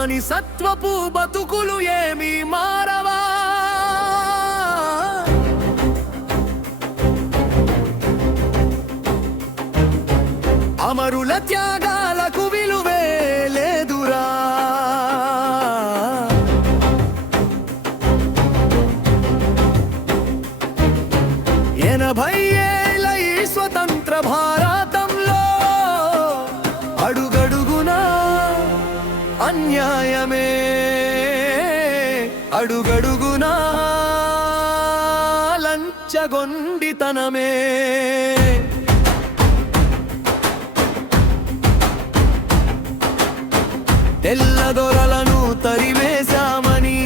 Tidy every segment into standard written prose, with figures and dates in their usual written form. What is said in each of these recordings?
బానిసత్వపు బతుకులు ఏమీ మారవా? అమరుల త్యాగాలకు విలువే లేదురా. 80 ఏళ్ల ఈ స్వతంత్ర భారతంలో అడుగడుగునా అన్యాయమే, అడుగడుగునా లంచగొండితనమే. తెల్లదొరలను తరివేశామని,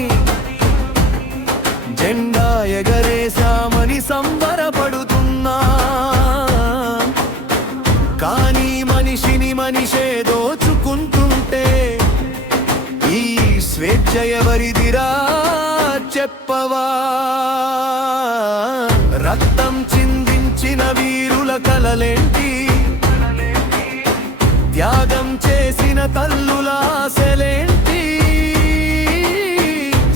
జెండా ఎగరేశామని సంబరపడుతున్నా, కానీ మనిషిని మనిషే దోచుకుంటుంటే ఈ స్వేచ్ఛ ఎవరిదిరా చెప్పవా? రక్తం చిందించిన వీరుల కలలేంటి, త్యాగం చేసిన తల్లుల ఆశలేంటి?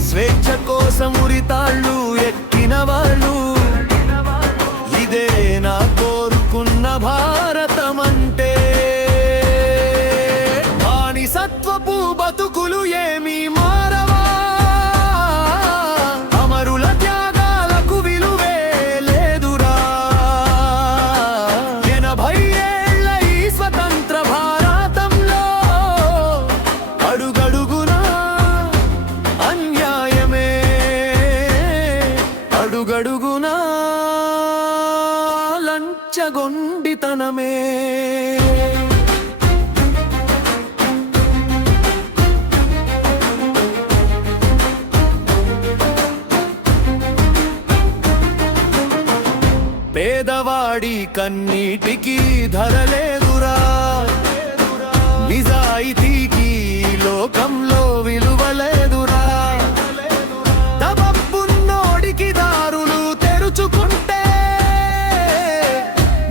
స్వేచ్ఛ కోసం ఉరితాళ్ళు ఎక్కిన వాళ్ళు, ఇదే నా కోరుకున్న భారతమంటే. బానిసత్వపు బతుకులు ఏమీ మారవా? అమరుల త్యాగాలకు విలువే లేదురా. 80 ఏళ్ల ఈ స్వతంత్ర భారతంలో అడుగడుగునా అన్యాయమే, అడుగడుగునా లంచగొండితనమే. పేదవాడి కన్నీటికి ధరలేదురా, నిజాయితీకి లోకంలో విలువలేదురా. డబ్బున్నోడికి దారులు తెరుచుకుంటే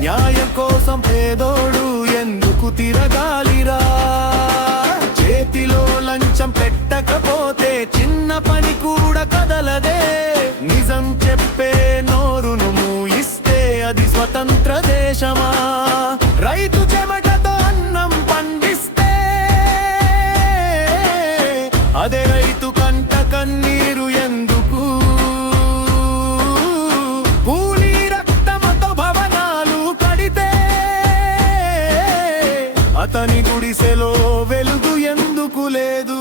న్యాయం కోసం పేదోడు ఎందుకు తిరగాలిరా? చేతిలో లంచం పెట్టకపోతే చిన్న పని కూడా కదలదే. నిజం చెప్పే నోరును మూయిస్తే అది స్వతంత్ర దేశమా? రైతు చెమటతో అన్నం పండిస్తే అదే రైతు కంట కన్నీరు ఎందుకు? కూలీ రక్తమతో భవనాలు కడితే అతని గుడిసెలో వెలుగు ఎందుకు లేదు?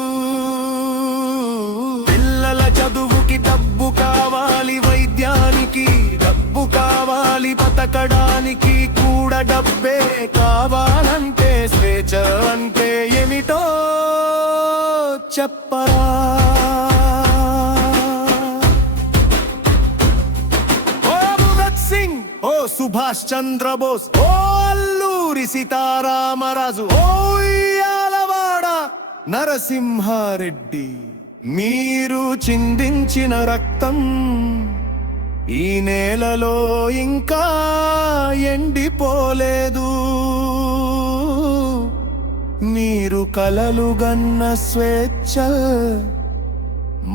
పిల్లల చదువుకి డబ్బు కావాలి, వైద్యానికి డబ్బు కావాలి, బతకడానికి కూడా డబ్బే కావాలంటే స్వేచ్ఛ అంటే ఏమిటో చెప్పరా? ఓ భగత్ సింగ్, ఓ సుభాష్ చంద్రబోస్, ఓ అల్లూరి సీతారామరాజు, ఓ ఉయ్యాలవాడ నరసింహారెడ్డి, మీరు చిందించిన రక్తం ఈ నేలలో ఇంకా ఎండిపోలేదు. మీరు కలలుగన్న స్వేచ్ఛ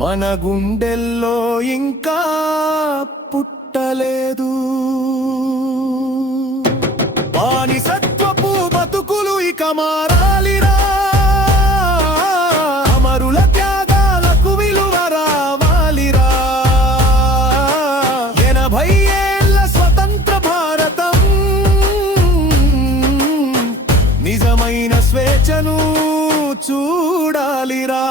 మన గుండెల్లో ఇంకా పుట్టలేదు. బానిసత్వపు బతుకులు ఇక మారాలిరా. అమరుల త్యాగాలకు విలువ రావాలిరా. 80 ఏళ్ల స్వతంత్ర భారతం నిజమైన స్వేచ్ఛను చూడాలిరా.